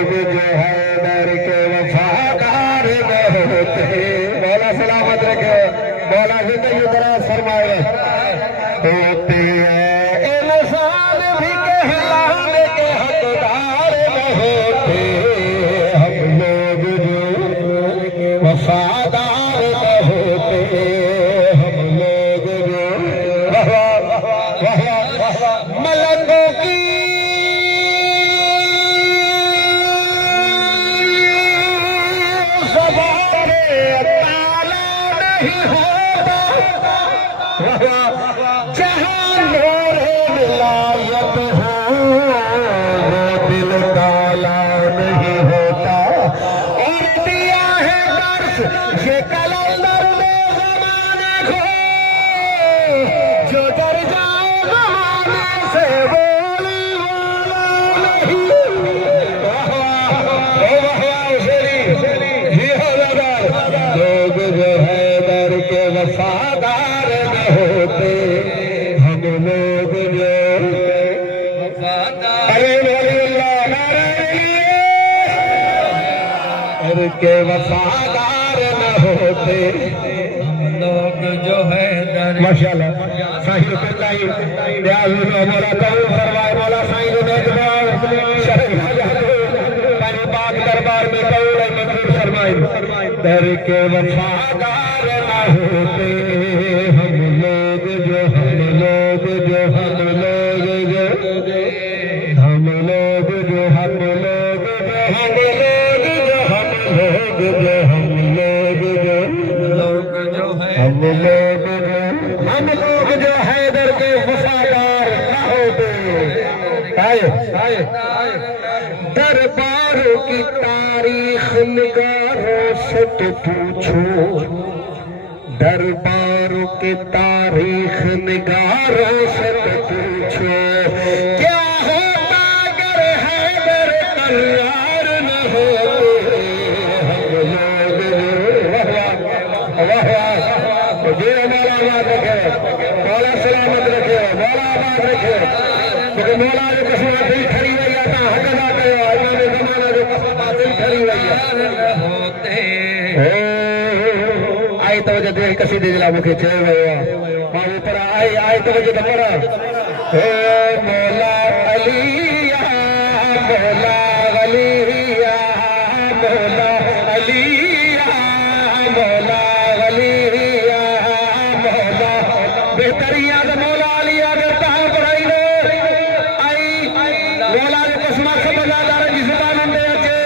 लोग जो है दर के वफादार न होते। मौला सलामत रखे, मौला जिंदगी दराज फरमाए। होते हैं इंसान भी कहलाने के हकदार न होते, हम लोग जो वफादार न होते, हम लोग जो मलंगों की ज़बान ताला नहीं होता, जहां नूरे विलायत हो वो दिल काला नहीं होता। और दिया है दर्श ये कलंदर ने ज़माने को, जो डर जाए ज़माने से वो नहीं। लोग जो है दर के वफादार न होते, हम लोग जो दर के वफादार न होते, हम लोग जो है दर। माशाअल्लाह साहिल बिल्लाही न्याज़ मोला कबूल फरमाए। मौला साईं जुनैद पानी पाक दरबार में कबूल मंजूर फरमाए। दर के वफादार न होते, हम लोग जो हम लोग जो हम लोग जो हम लोग जो हम लोग जो हम लोग जो हम लोग जो हम लोग जो हम लोग जो हैदर के वफादार न होते। आए दरबारों की तारीख निगारों से तो पूछो, दरबारों की तारीख निगारों से तो पूछो, क्या होता अगर हैदर तैयार न होते, हम लोग मेरा मौला आबाद रखे, मौला सलामत रखे, मौला आबाद रखे। क्योंकि मौला जो कसम दिल खड़ी हुई आता हकदा कयो इन्होंने जमाना जो कसम दिल खड़ी हुई होते। आई तो वजह दिल कसीदे जिला मुखे चयो वियो मां ऊपर आई तो वजह दमरा मौला अलिया मौला वलिया मौला अलिया मौला वलिया मौला बेहतरिया द मौला अलिया करता है पढ़ाई आई मौला ने कसमा सब दादार जी जुबान दे अचे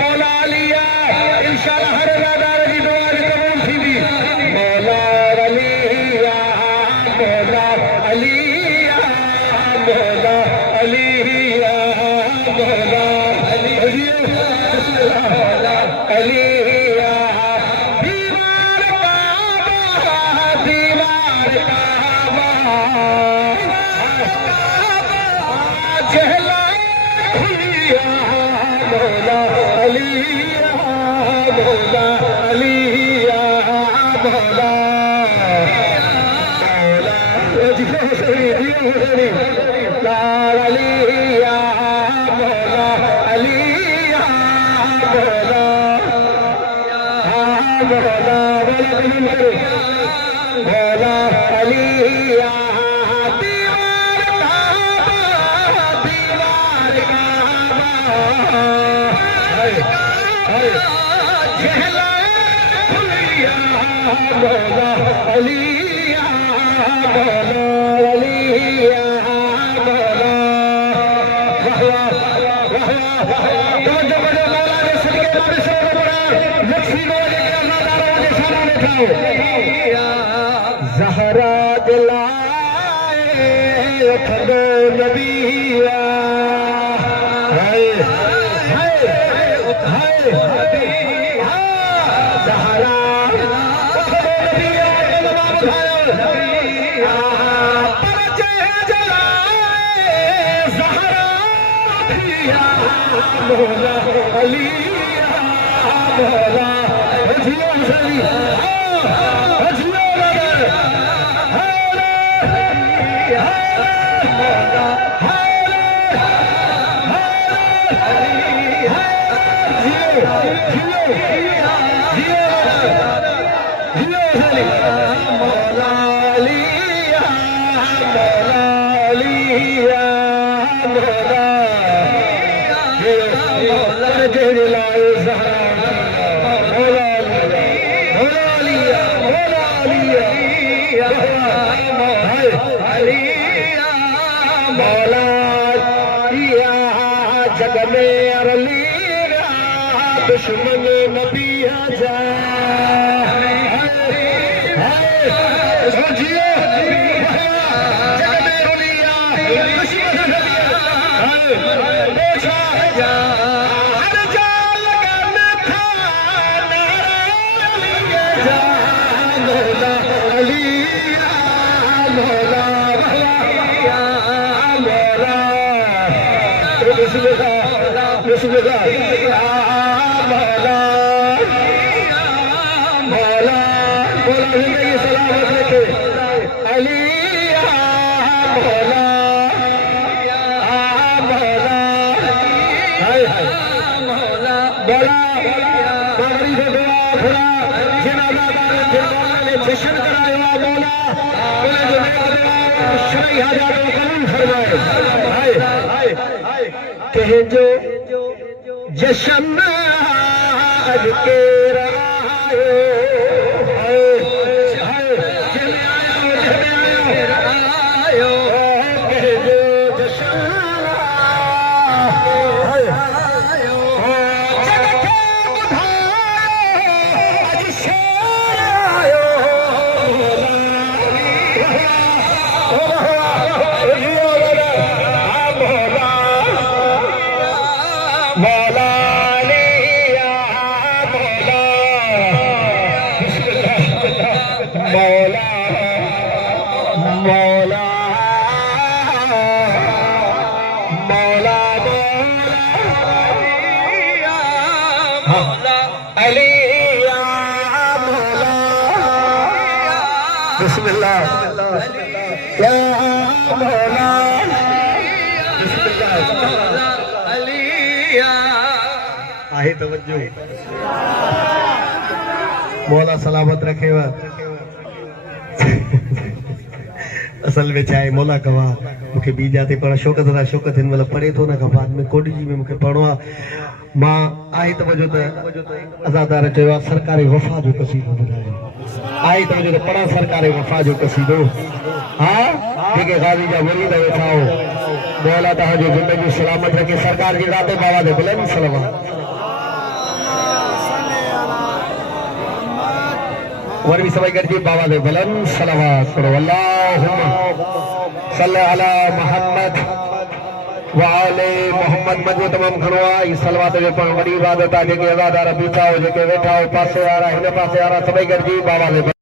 मौला अलिया इंशाअल्लाह हर दादार जी दुआ कबूल थी भी। मौला अलिया मौला अलिया मौला अलिया मौला अलिया दीवार काबा दीवार काबा जहला मौला अलिया मौला अलिया मौला लाल अलिया मौला अलिया मौला मौला मौला अलिया दीवार काबा दीवार काबा जहला मौला अलिया मौला अलिया मौला जो बड़े मौला ने सदके बारे से बड़ा लक्ष्मी बोले अल्लाह ताला ने सामने उठाओ ज़हरा दिलाए उठो नबिया हाय हाय हाय ज़हरा मौला अलिया मौला हजिया हुसैनी हजिया मौला जग में अरली दुश्मन नबी जा जो जशन अज के मौला सलामत रखेवा। असल में चाहे मौला कवा मुखे बी जाते पर शौकत हिन मतलब पढ़े तो ना का बाद में कोडी जी में मुखे पढ़वा मां आई तवजो त अज़ादार चवा सरकारी वफा जो कसीदो बुधाए आई तवजो त पढ़ा सरकारी वफा जो कसीदो हां जेके गाजी जा मुरीद वेठाओ मौला ता जो जिंदगी सलामत रखे सरकार जी राते बाबा दे बुलंद सलावत वरवी सबाई करजी बाबा दे बुलंद सलावत करो अल्लाहुम्मा सल्ली अला मुहम्मद व आले मुहम्मद मजो तमाम खनवा ई सलावत जो पण बड़ी इबादत आ जेके अज़ादार बीठा हो जेके वेठा हो पासे वाला हिन पासे वाला सबाई करजी बाबा दे